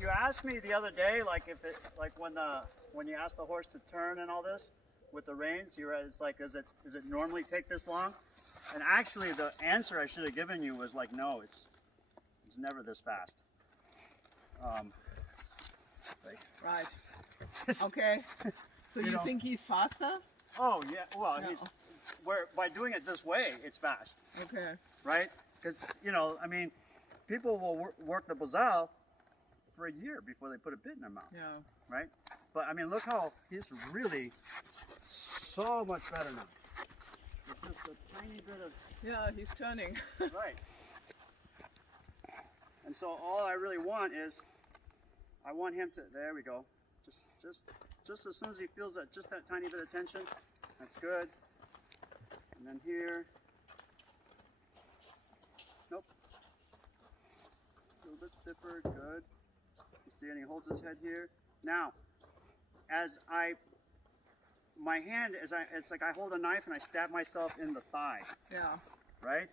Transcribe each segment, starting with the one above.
you asked me the other day, like if it, like when you asked the horse to turn and all this with the reins, you were it's like, does it normally take this long? And actually, the answer I should have given you was like, no, it's never this fast. Right. Okay. So you think he's faster? Oh yeah. Well, No. by doing it this way, it's fast. Okay. Right? Because I mean, people will work the bozal for a year before they put a bit in their mouth. Yeah. Right? But I mean, look how he's really so much better now. It's just a tiny bit of Yeah, he's turning. right. And so all I really want is, I want him to. There we go. Just as soon as he feels that, just that tiny bit of tension, that's good. And then here. Nope. A little bit stiffer, good. You see, and he holds his head here. Now, my hand, it's like I hold a knife and I stab myself in the thigh, Yeah. right?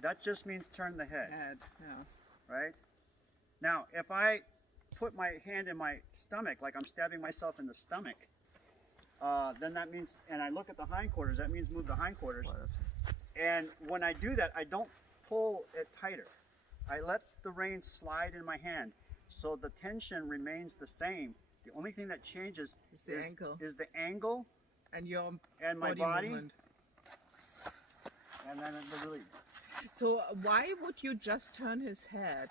That just means turn the head, Head. Yeah. right? Now, if I put my hand in my stomach, like I'm stabbing myself in the stomach, then that means, and I look at the hindquarters, that means move the hindquarters. And when I do that, I don't pull it tighter. I let the reins slide in my hand, so the tension remains the same. The only thing that changes It's the ankle. is the angle And your and my body, movement. and then the release. So why would you just turn his head?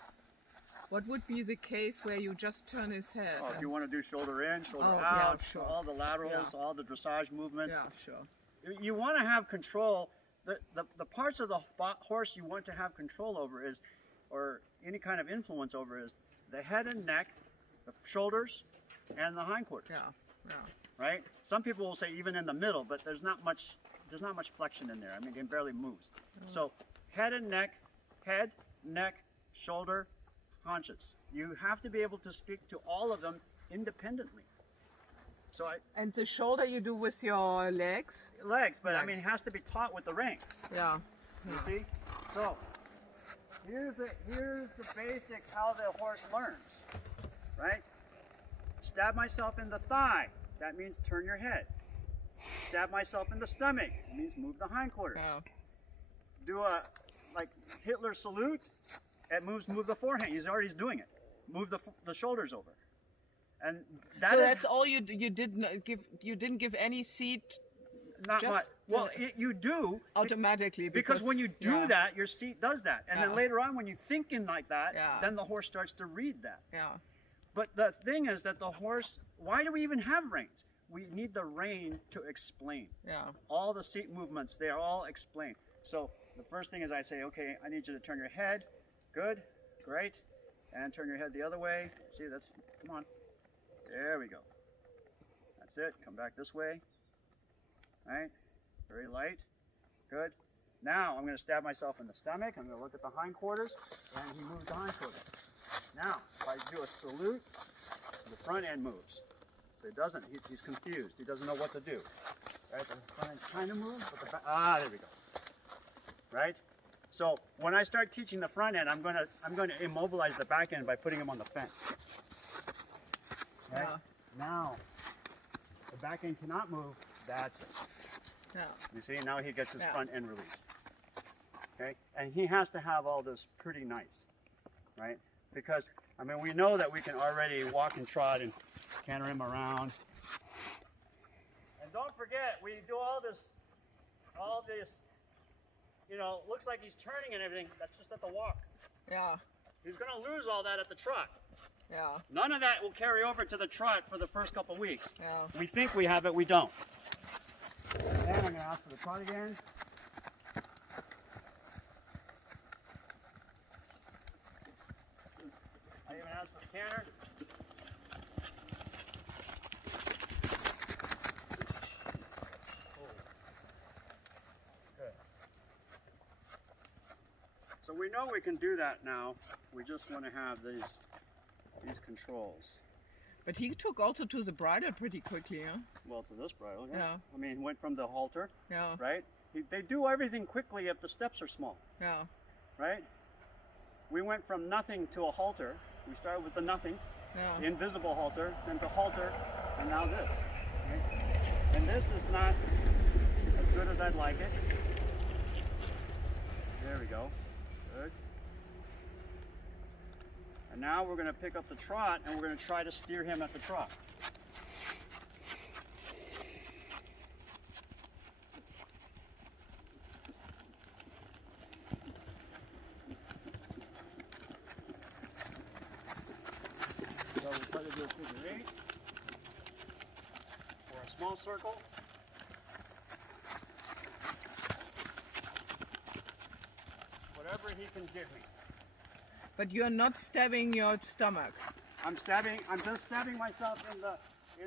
What would be the case where you just turn his head? Oh, if you want to do shoulder in, shoulder Oh, out, yeah, sure. all the laterals, Yeah. all the dressage movements. Yeah, sure. You want to have control. The parts of the horse you want to have control over is, or any kind of influence over, is the head and neck, the shoulders, and the hindquarters. Yeah, yeah. Right? Some people will say even in the middle, but there's not much flexion in there. I mean, it barely moves. So head and neck, shoulder, haunches. You have to be able to speak to all of them independently. So And the shoulder you do with your legs? legs, but I Legs. mean, it has to be taught with the rein. Yeah. You see? So here's the basic how the horse learns. Right? Stab myself in the thigh. That means turn your head. Stab myself in the stomach. It means move the hindquarters. Yeah. Do a like Hitler salute. It move the forehand. He's already doing it. Move the shoulders over. And So that's all you didn't give. You didn't give any seat not just much. Well, you do automatically because when you do yeah, that, your seat does that, and then Yeah. later on, when you're thinking like that, Yeah. then the horse starts to read that. Yeah. But the thing is that the horse. Why do we even have reins? We need the rein to explain. Yeah. All the seat movements, they are all explained. So the first thing is I say, okay, I need you to turn your head. Good, great. And turn your head the other way. See, come on. There we go. That's it. Come back this way. All right, very light. Good. Now I'm going to stab myself in the stomach. I'm going to look at the hindquarters, and he moves the hindquarters. Now, if I do a salute, the front end moves. So he doesn't. He's confused. He doesn't know what to do. Right? The front end kind of moves, but the back. There we go. Right. So when I start teaching the front end, I'm going to immobilize the back end by putting him on the fence. Right? Yeah. Now, the back end cannot move. That's it. Yeah. You see, now he gets his Yeah. front end release. Okay, and he has to have all this pretty nice, right? Because I mean, we know that we can already walk and trot and canter him around. And don't forget, we do all this, looks like he's turning and everything. That's just at the walk. Yeah. He's going to lose all that at the trot. Yeah. None of that will carry over to the trot for the first couple weeks. Yeah. We think we have it, we don't. And I'm going to ask for the trot again. I even asked for the canter. Good. So we know we can do that now. We just want to have these controls. But he took also to the bridle pretty quickly, huh? Well, to this bridle, yeah. Yeah. I mean, went from the halter, Yeah. right? They do everything quickly if the steps are small, Yeah. right? We went from nothing to a halter, We started with the nothing, Yeah. the invisible halter, then the halter, and now this. Okay? And this is not as good as I'd like it. There we go. Good. And now we're going to pick up the trot and we're going to try to steer him at the trot. So we'll try to do a figure 8 or a small circle. Whatever he can give me. But you're not stabbing your stomach. I'm just stabbing myself in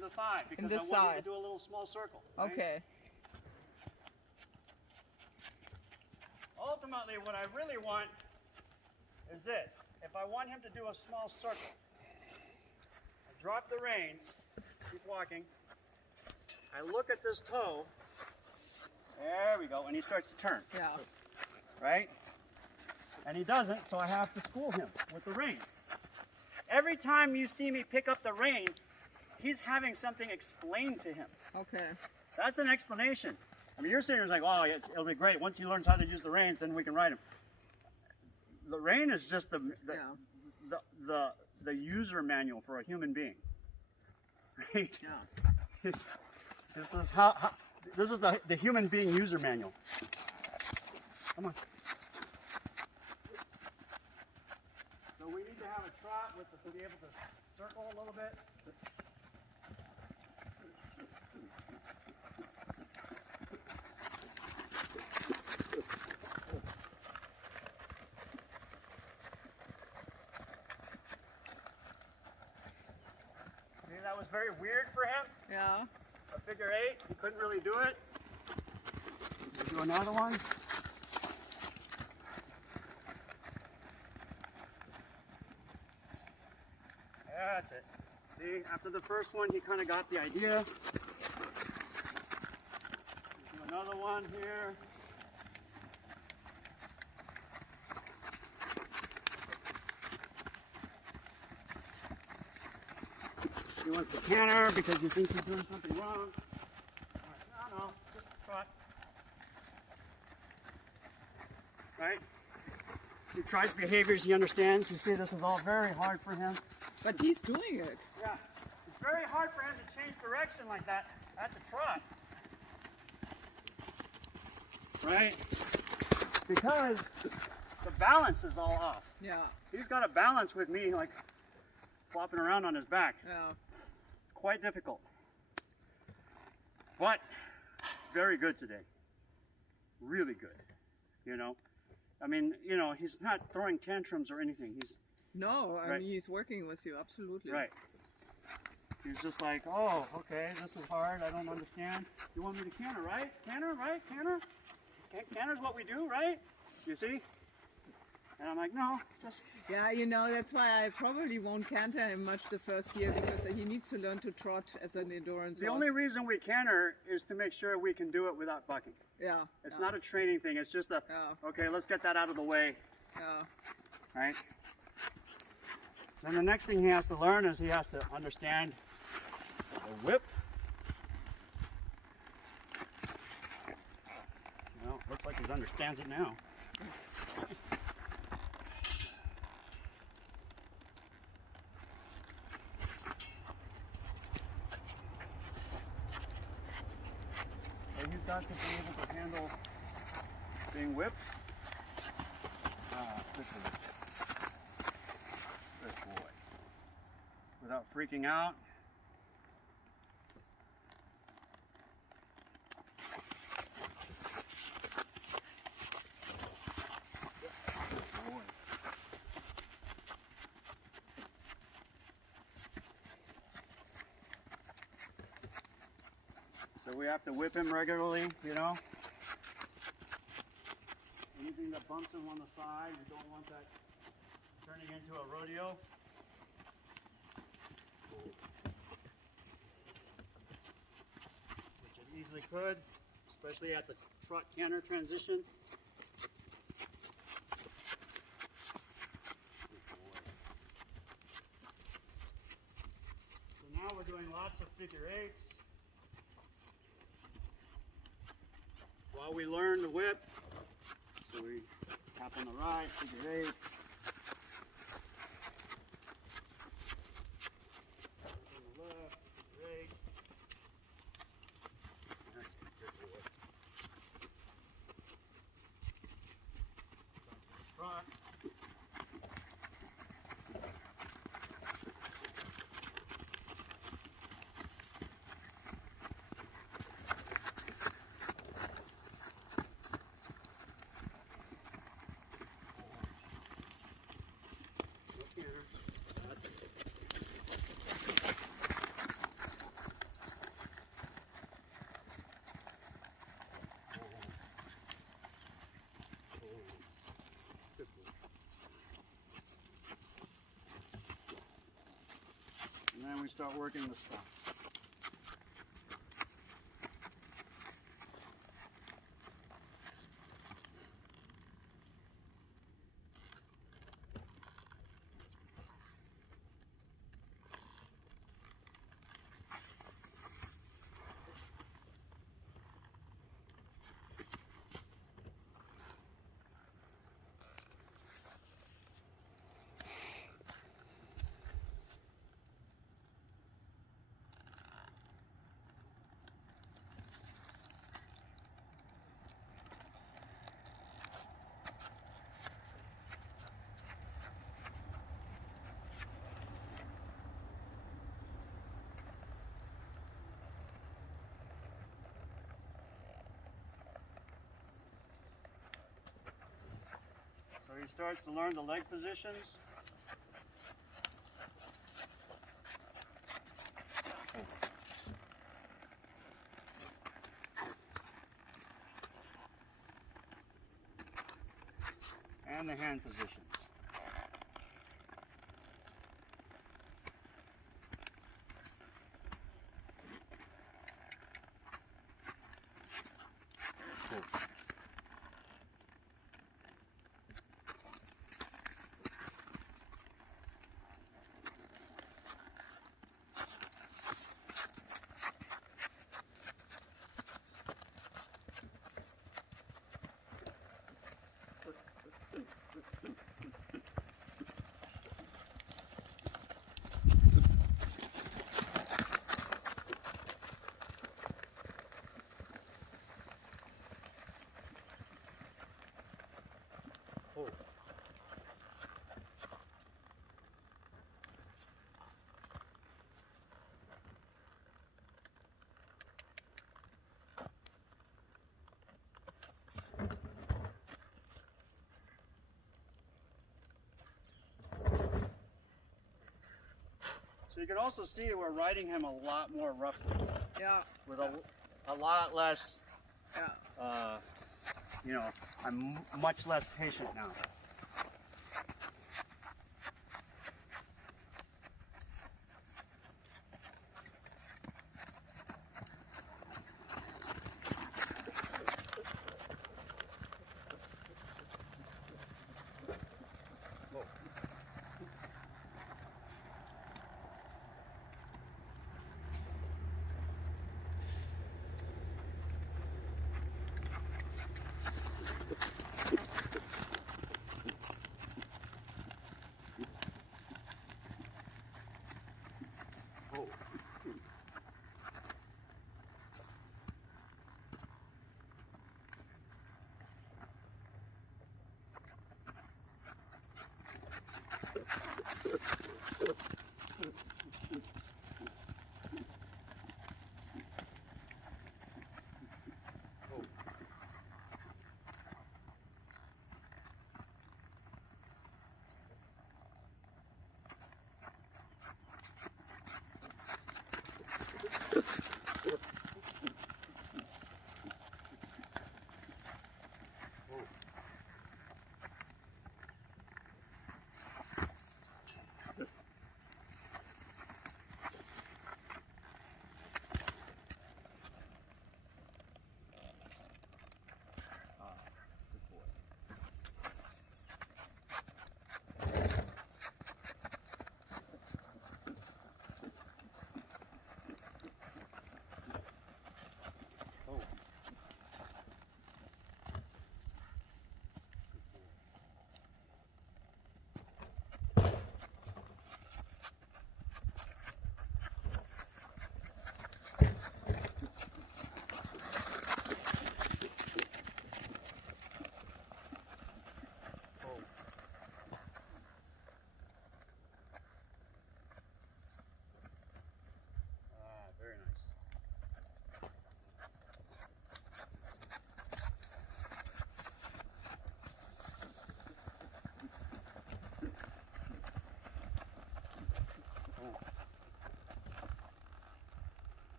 the thigh because In the I want side. you to do a little small circle. Right? Okay. Ultimately, what I really want is this. If I want him to do a small circle, I drop the reins, keep walking, I look at this toe, there we go, and he starts to turn, Yeah. right? And he doesn't, so I have to school him with the rein. Every time you see me pick up the rein, he's having something explained to him. Okay. That's an explanation. I mean, you're sitting there like, oh, it'll be great. Once he learns how to use the reins, then we can ride him. The rein is just the user manual for a human being. Right? Yeah. This is the human being user manual. Come on. So we need to have a trot to be able to circle a little bit. See, that was very weird for him. Yeah. A figure 8, he couldn't really do it. We'll do another one. That's it. See, after the first one, he kind of got the idea. Do another one here. He wants to canter because he thinks he's doing something wrong. No, just trot. Right? He tries behaviors he understands. You see, this is all very hard for him. But he's doing it. Yeah, it's very hard for him to change direction like that at the trot. Right? Because the balance is all off. Yeah. He's got a balance with me like flopping around on his back. Yeah. Quite difficult. But very good today. Really good. You know? I mean, you know, he's not throwing tantrums or anything. He's No, I Right. mean, he's working with you, absolutely. right. He's just like, oh, okay, this is hard. I don't understand. You want me to canter, right? Canter, right? Canter? Canter's what we do, right? You see? And I'm like, no, just... Yeah, you know, that's why I probably won't canter him much the first year, because he needs to learn to trot as an endurance The horse. only reason we canter is to make sure we can do it without bucking. Yeah. It's yeah, not a training thing. It's just a, Yeah. okay, let's get that out of the way, Yeah. right? Then the next thing he has to learn is he has to understand the whip. Well, looks like he understands it now. So he's got to be able to handle being whipped. Good boy. Without freaking out. Good boy. So we have to whip him regularly, you know. Anything that bumps him on the side, we don't want that turning into a rodeo. Which it easily could, especially at the trot canter transition. Good boy. doing lots of figure eights while we learn the whip. So we tap on the right, figure eight. Tap on the left, figure eight. That's a good boy. Front. And then we start working the stop. So he starts to learn the leg positions. And the hand positions. Oh. So you can also see we're riding him a lot more roughly. Yeah. With a lot less, Yeah. You know, I'm much less patient now.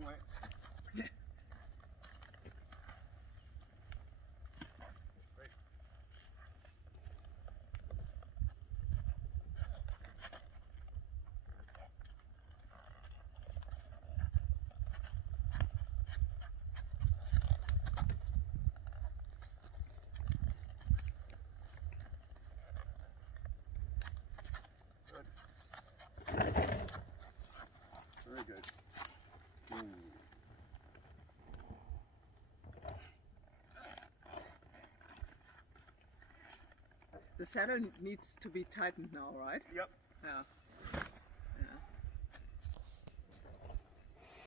Wrong way. Great. Very good. The saddle needs to be tightened now, right? Yep. Yeah.